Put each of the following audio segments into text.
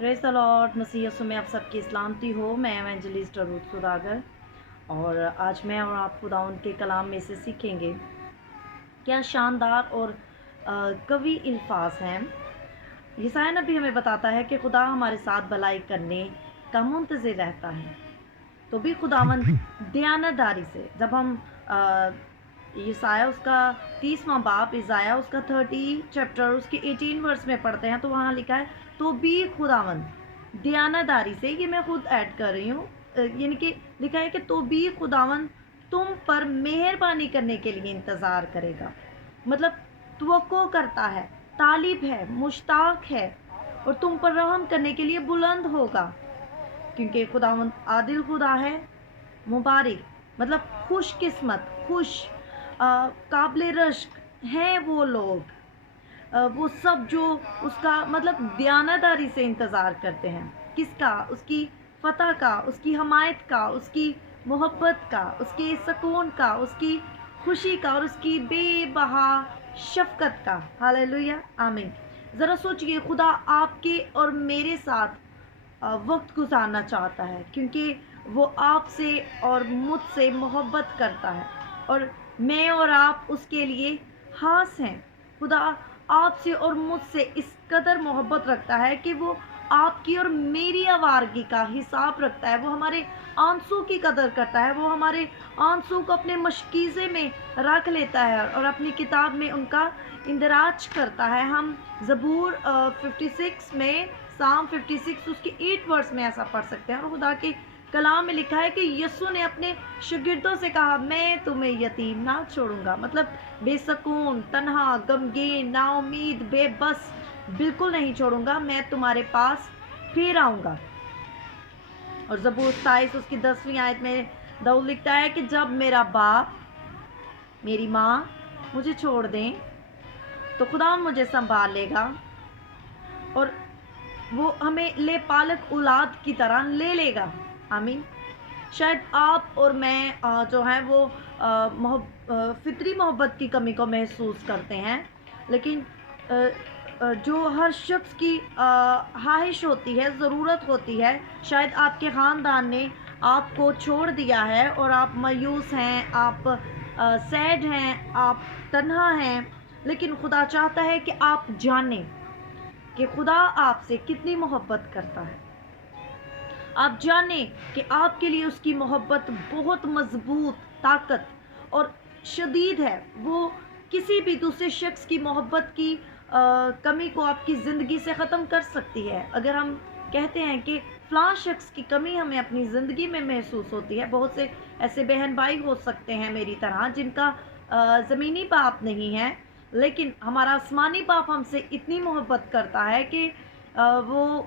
Praise the Lord. मसीह यीशु में आप सबकी सलामती हो। मैं एवेंजलिस्ट रूथ सुदागर, और आज मैं और आप खुदावंद के कलाम में से सीखेंगे। क्या शानदार और कवि अल्फाज हैं। यशायाह नबी हमें बताता है कि खुदा हमारे साथ भलाई करने का मुंतज़िर रहता है, तो भी खुदावंद दयानतदारी से, जब हम यशायाह उसका 30वां बाब, इज़ाया उसका 30 चैप्टर उसके 18 वर्स में पढ़ते हैं, तो वहाँ लिखा है तो भी खुदावंद दयानतदारी से, ये मैं खुद ऐड कर रही हूँ, यानी कि लिखा है कि तो भी खुदावंद तुम पर मेहरबानी करने के लिए इंतज़ार करेगा। मतलब तवक्को करता है, तालिब है, मुश्ताक है, और तुम पर रहम करने के लिए बुलंद होगा, क्योंकि खुदावंद आदिल खुदा है। मुबारक मतलब खुश किस्मत, खुश काबिल रश्क हैं वो लोग, वो सब जो उसका मतलब दयानतदारी से इंतज़ार करते हैं। किसका? उसकी फ़तह का, उसकी हमायत का, उसकी मोहब्बत का, उसके सुकून का, उसकी खुशी का, और उसकी बेबहा शफ़क़त का। हालेलुया, आमीन। ज़रा सोचिए, खुदा आपके और मेरे साथ वक्त गुजारना चाहता है, क्योंकि वो आपसे और मुझसे मोहब्बत करता है, और मैं और आप उसके लिए ख़ास हैं। खुदा आपसे और मुझसे इस कदर मोहब्बत रखता है कि वो आपकी और मेरी आवारगी का हिसाब रखता है। वो हमारे आंसू की कदर करता है, वो हमारे आंसू को अपने मशकीज़े में रख लेता है और अपनी किताब में उनका इंदराज करता है। हम ज़बूर 56 में, साम 56 उसके 8 वर्स में ऐसा पढ़ सकते हैं, और खुदा के कलाम में लिखा है कि यीशु ने अपने शागिर्दों से कहा, मैं तुम्हें यतीम ना छोड़ूंगा। मतलब बेसकून, तन्हा, गमगीन, नाउमीद, बेबस बिल्कुल नहीं छोड़ूंगा, मैं तुम्हारे पास फिर आऊँगा। और ज़बूर 27 उसकी 10वीं आयत में दाऊद लिखता है कि जब मेरा बाप, मेरी माँ मुझे छोड़ दें, तो खुदा मुझे संभाल लेगा, और वो हमें ले पालक औलाद की तरह ले लेगा। आमीन। शायद आप और मैं जो है वो फितरी मोहब्बत की कमी को महसूस करते हैं, लेकिन जो हर शख्स की ख्वाहिश होती है, ज़रूरत होती है। शायद आपके ख़ानदान ने आपको छोड़ दिया है और आप मायूस हैं, आप सैड हैं, आप तन्हा हैं, लेकिन खुदा चाहता है कि आप जानें कि खुदा आपसे कितनी मोहब्बत करता है। आप जानें कि आपके लिए उसकी मोहब्बत बहुत मजबूत, ताकत और शदीद है। वो किसी भी दूसरे शख्स की मोहब्बत की कमी को आपकी ज़िंदगी से ख़त्म कर सकती है। अगर हम कहते हैं कि फ़लाँ शख्स की कमी हमें अपनी ज़िंदगी में महसूस होती है, बहुत से ऐसे बहन भाई हो सकते हैं मेरी तरह, जिनका ज़मीनी बाप नहीं है, लेकिन हमारा आसमानी बाप हमसे इतनी मोहब्बत करता है कि वो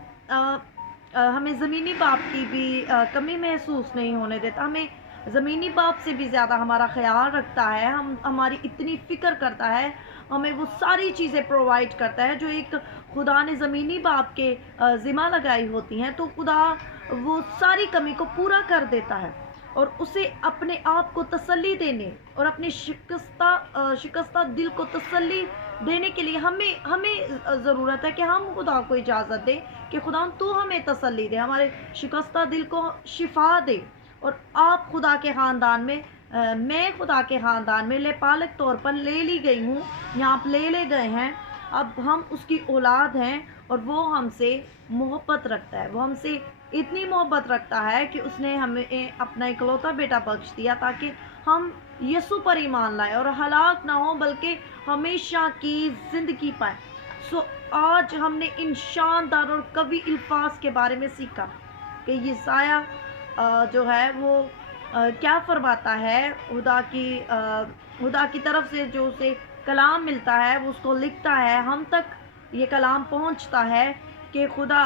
हमें ज़मीनी बाप की भी कमी महसूस नहीं होने देता। हमें ज़मीनी बाप से भी ज़्यादा हमारा ख़्याल रखता है, हमारी इतनी फ़िक्र करता है, हमें वो सारी चीज़ें प्रोवाइड करता है जो एक खुदा ने ज़मीनी बाप के ज़िम्मा लगाई होती हैं। तो खुदा वो सारी कमी को पूरा कर देता है, और उसे अपने आप को तसल्ली देने और अपने शिकस्ता दिल को तसल्ली देने के लिए हमें ज़रूरत है कि हम खुदा को इजाज़त दें कि खुदा तू हमें तसल्ली दे, हमारे शिकस्ता दिल को शिफा दे। और आप खुदा के ख़ानदान में, मैं खुदा के ख़ानदान में लेपालक तौर पर ले ली गई हूँ, यहाँ आप ले गए हैं। अब हम उसकी औलाद हैं, और वो हमसे मोहब्बत रखता है। वो हमसे इतनी मोहब्बत रखता है कि उसने हमें अपना इकलौता बेटा बख्श दिया, ताकि हम यीशु पर ईमान लाएं और हलाक ना हो, बल्कि हमेशा की ज़िंदगी पाएं। सो आज हमने इन शानदार और कवि अल्फाज के बारे में सीखा कि यशायाह जो है वो क्या फरमाता है। खुदा की तरफ से जो उसे कलाम मिलता है, वो उसको लिखता है, हम तक ये कलाम पहुंचता है कि खुदा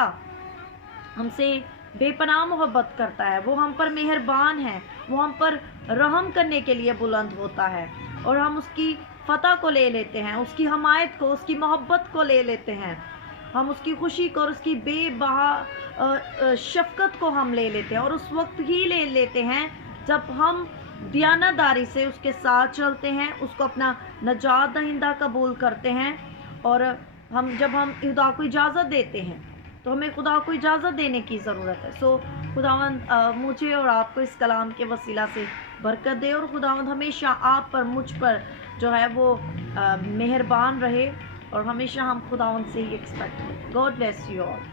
हमसे बेपनाह मोहब्बत करता है, वो हम पर मेहरबान है, वो हम पर रहम करने के लिए बुलंद होता है, और हम उसकी फ़तह को ले लेते हैं, उसकी हमायत को, उसकी मोहब्बत को ले लेते हैं, हम उसकी खुशी को और उसकी बेबहा शफ़क़त को हम ले लेते हैं, और उस वक्त ही ले लेते हैं जब हम दयानतदारी से उसके साथ चलते हैं, उसको अपना नजात दहिंदा कबूल करते हैं, और जब हम खुदा को इजाज़त देते हैं تو ہمیں خدا کو اجازت دینے کی ضرورت ہے. سو خداوند مجھے اور آپ کو اس کلام کے وسیلہ سے برکت دے، اور خداوند ہمیشہ آپ پر مجھ پر جو ہے وہ مہربان رہے، اور ہمیشہ ہم خداوند سے ہی ایکسپیکٹ کریں. God bless you all.